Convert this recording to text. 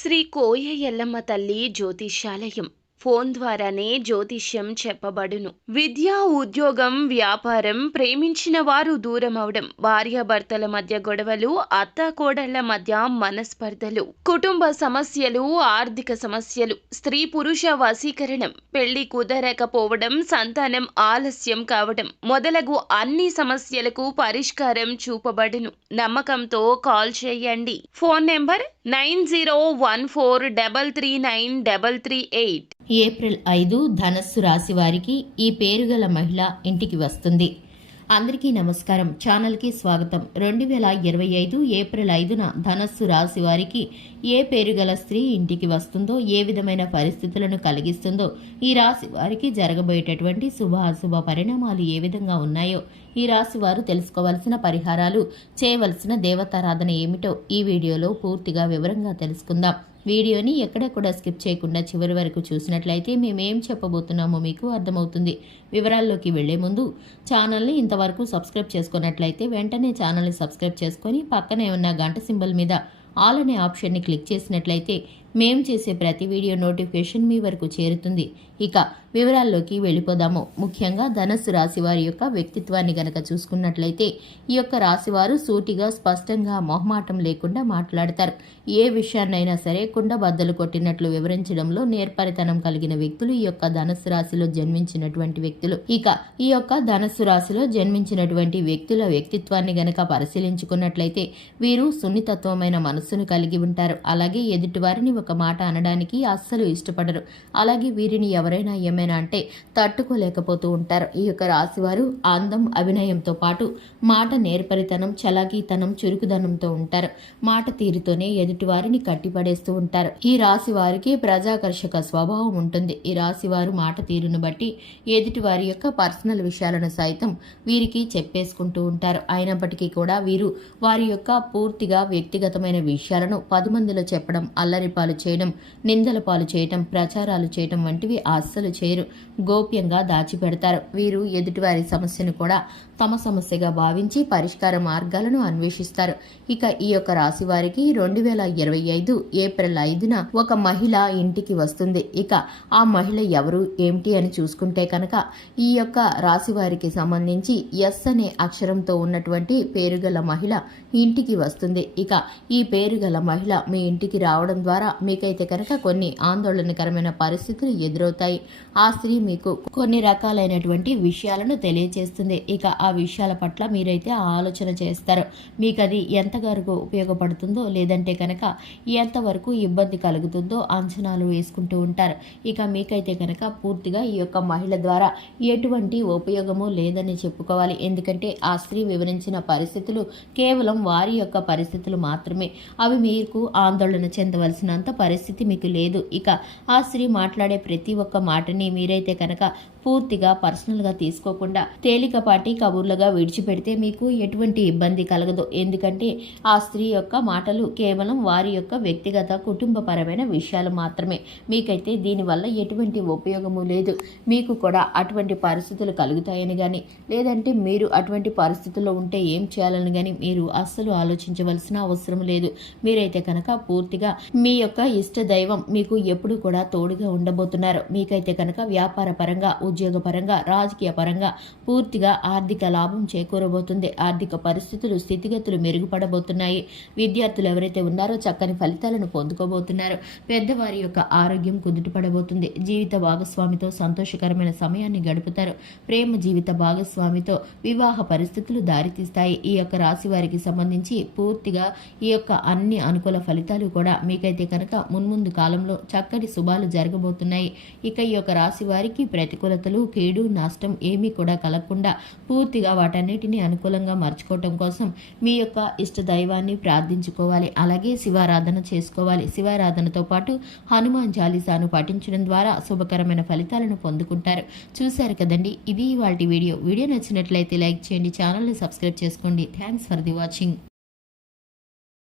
శ్రీ కోయ ఎల్లమ్మ తల్లి జ్యోతిష్యాలయం ఫోన్ ద్వారానే జ్యోతిష్యం చెప్పబడును. విద్య, ఉద్యోగం, వ్యాపారం, ప్రేమించిన వారు దూరమవడం, భార్యాభర్తల మధ్య గొడవలు, అత్తాకోడళ్ల మధ్య మనస్పర్ధలు, కుటుంబ సమస్యలు, ఆర్థిక సమస్యలు, స్త్రీ పురుష వశీకరణం, పెళ్లి కుదరకపోవడం, సంతానం ఆలస్యం కావడం మొదలగు అన్ని సమస్యలకు పరిష్కారం చూపబడును. నమ్మకంతో కాల్ చేయండి. Phone number 9014339338. ఏప్రిల్ 5 ధనస్సు రాశి వారికి ఈ పేరుగల మహిళ ఇంటికి వస్తుంది. అందరికీ నమస్కారం. ఛానల్కి స్వాగతం. 2025 ఏప్రిల్ 5న ధనస్సు రాశి వారికి ఏ పేరుగల స్త్రీ ఇంటికి వస్తుందో, ఏ విధమైన పరిస్థితులను కలిగిస్తుందో, ఈ రాశి వారికి జరగబోయేటటువంటి శుభ అశుభ పరిణామాలు ఏ విధంగా ఉన్నాయో, ఈ రాశి వారు తెలుసుకోవాల్సిన పరిహారాలు, చేయవలసిన దేవతారాధన ఏమిటో ఈ వీడియోలో పూర్తిగా వివరంగా తెలుసుకుందాం. వీడియోని ఎక్కడ కూడా స్కిప్ చేయకుండా చివరి వరకు చూసినట్లయితే మేమేం చెప్పబోతున్నామో మీకు అర్థమవుతుంది. వివరాల్లోకి వెళ్లే ముందు ఛానల్ని ఇంతవరకు సబ్స్క్రైబ్ చేసుకున్నట్లయితే వెంటనే ఛానల్ని సబ్స్క్రైబ్ చేసుకొని పక్కనే ఉన్న గంట సింబల్ మీద ఆల్ అనే ఆప్షన్ని క్లిక్ చేసినట్లయితే మేం చేసే ప్రతి వీడియో నోటిఫికేషన్ మీ వరకు చేరుతుంది. ఇక వివరాల్లోకి వెళ్ళిపోదాము. ముఖ్యంగా ధనస్సు రాశి వారి యొక్క వ్యక్తిత్వాన్ని గనక చూసుకున్నట్లయితే ఈ యొక్క రాశివారు సూటిగా, స్పష్టంగా, మొహమాటం లేకుండా మాట్లాడతారు. ఏ విషయాన్నైనా సరే కుండ బద్దలు కొట్టినట్లు వివరించడంలో నేర్పరితనం కలిగిన వ్యక్తులు ఈ యొక్క ధనస్సు రాశిలో జన్మించినటువంటి వ్యక్తులు. ఇక ఈ యొక్క ధనస్సు రాశిలో జన్మించినటువంటి వ్యక్తుల వ్యక్తిత్వాన్ని గనక పరిశీలించుకున్నట్లయితే వీరు సున్నితత్వమైన మనస్సును కలిగి ఉంటారు. అలాగే ఎదుటివారిని ఒక మాట అనడానికి అస్సలు ఇష్టపడరు. అలాగే వీరిని ఎవరైనా ఏమైనా అంటే తట్టుకోలేకపోతూ ఉంటారు. ఈ యొక్క రాశివారు అందం, అభినయంతో పాటు మాట నేర్పరితనం, చలాకీతనం, చురుకుదనంతో ఉంటారు. మాట తీరుతోనే ఎదుటివారిని కట్టిపడేస్తూ ఉంటారు. ఈ రాశి వారికి ప్రజాకర్షక స్వభావం ఉంటుంది. ఈ రాశి వారు మాట తీరును బట్టి ఎదుటి వారి యొక్క పర్సనల్ విషయాలను సైతం వీరికి చెప్పేసుకుంటూ ఉంటారు. అయినప్పటికీ కూడా వీరు వారి యొక్క పూర్తిగా వ్యక్తిగతమైన విషయాలను 10 మందిలో చెప్పడం, అల్లరిపాలు చేయడం, నిందల పాలు చేయటం, ప్రచారాలు చేయటం వంటివి అస్సలు చేయరు. గోప్యంగా దాచిపెడతారు. వీరు ఎదుటివారి సమస్యను కూడా తమ సమస్యగా భావించి పరిష్కార మార్గాలను అన్వేషిస్తారు. ఇక ఈ యొక్క రాశి వారికి 2025 ఏప్రిల్ 5న ఒక మహిళ ఇంటికి వస్తుంది. ఇక ఆ మహిళ ఎవరు ఏమిటి అని చూసుకుంటే కనుక ఈ యొక్క రాశి వారికి సంబంధించి ఎస్ అనే అక్షరంతో ఉన్నటువంటి పేరుగల మహిళ ఇంటికి వస్తుంది. ఇక ఈ పేరుగల మహిళ మీ ఇంటికి రావడం ద్వారా మీకైతే కనుక కొన్ని ఆందోళనకరమైన పరిస్థితులు ఎదురవుతాయి. ఆ స్త్రీ మీకు కొన్ని రకాలైనటువంటి విషయాలను తెలియజేస్తుంది. ఇక ఆ విషయాల పట్ల మీరైతే ఆలోచన చేస్తారు. మీకు అది ఎంతవరకు ఉపయోగపడుతుందో, లేదంటే కనుక ఎంతవరకు ఇబ్బంది కలుగుతుందో అంచనాలు వేసుకుంటూ ఉంటారు. ఇక మీకైతే కనుక పూర్తిగా ఈ యొక్క మహిళ ద్వారా ఎటువంటి ఉపయోగము లేదని చెప్పుకోవాలి. ఎందుకంటే ఆ స్త్రీ వివరించిన పరిస్థితులు కేవలం వారి యొక్క పరిస్థితులు మాత్రమే. అవి మీకు ఆందోళన చెందవలసినంత పరిస్థితి మీకు లేదు. ఇక ఆ స్త్రీ మాట్లాడే ప్రతి ఒక్క మాటని మీరైతే కనుక పూర్తిగా పర్సనల్గా తీసుకోకుండా తేలికపాటి కబుర్లుగా విడిచిపెడితే మీకు ఎటువంటి ఇబ్బంది కలగదు. ఎందుకంటే ఆ స్త్రీ యొక్క మాటలు కేవలం వారి యొక్క వ్యక్తిగత కుటుంబపరమైన విషయాలు మాత్రమే. మీకైతే దీనివల్ల ఎటువంటి ఉపయోగము లేదు. మీకు కూడా అటువంటి పరిస్థితులు కలుగుతాయని కానీ, లేదంటే మీరు అటువంటి పరిస్థితుల్లో ఉంటే ఏం చేయాలని కానీ మీరు అస్సలు ఆలోచించవలసిన అవసరం లేదు. మీరైతే కనుక పూర్తిగా మీ యొక్క ఇష్ట దైవం మీకు ఎప్పుడు కూడా తోడుగా ఉండబోతున్నారు. మీకైతే కనుక వ్యాపార పరంగా, ఉద్యోగపరంగా, రాజకీయ పరంగా పూర్తిగా ఆర్థిక లాభం చేకూరబోతుంది. ఆర్థిక పరిస్థితులు, స్థితిగతులు మెరుగుపడబోతున్నాయి. విద్యార్థులు ఎవరైతే ఉన్నారో చక్కని ఫలితాలను పొందుకోబోతున్నారు. పెద్దవారి యొక్క ఆరోగ్యం కుదుటపడబోతుంది. జీవిత భాగస్వామితో సంతోషకరమైన సమయాన్ని గడుపుతారు. ప్రేమ జీవిత భాగస్వామితో వివాహ పరిస్థితులు దారితీస్తాయి. ఈ యొక్క రాశి వారికి సంబంధించి పూర్తిగా ఈ యొక్క అన్ని అనుకూల ఫలితాలు కూడా మీకైతే కనుక మున్ముందు కాలంలో చక్కటి శుభాలు జరగబోతున్నాయి. ఇక ఈ యొక్క రాశి వారికి ప్రతికూలతలు, కీడు, నష్టం ఏమీ కూడా కలగకుండా పూర్తిగా వాటన్నిటిని అనుకూలంగా మార్చుకోవటం కోసం మీ యొక్క ఇష్ట దైవాన్ని ప్రార్థించుకోవాలి. అలాగే శివారాధన చేసుకోవాలి. శివారాధనతో పాటు హనుమాన్ చాలీసాను పఠించడం ద్వారా శుభకరమైన ఫలితాలను పొందుకుంటారు. చూశారు కదండి, ఇది ఇవాల్టి వీడియో. వీడియో నచ్చినట్లయితే లైక్ చేయండి, ఛానల్ని సబ్స్క్రైబ్ చేసుకోండి. Thanks for the watching.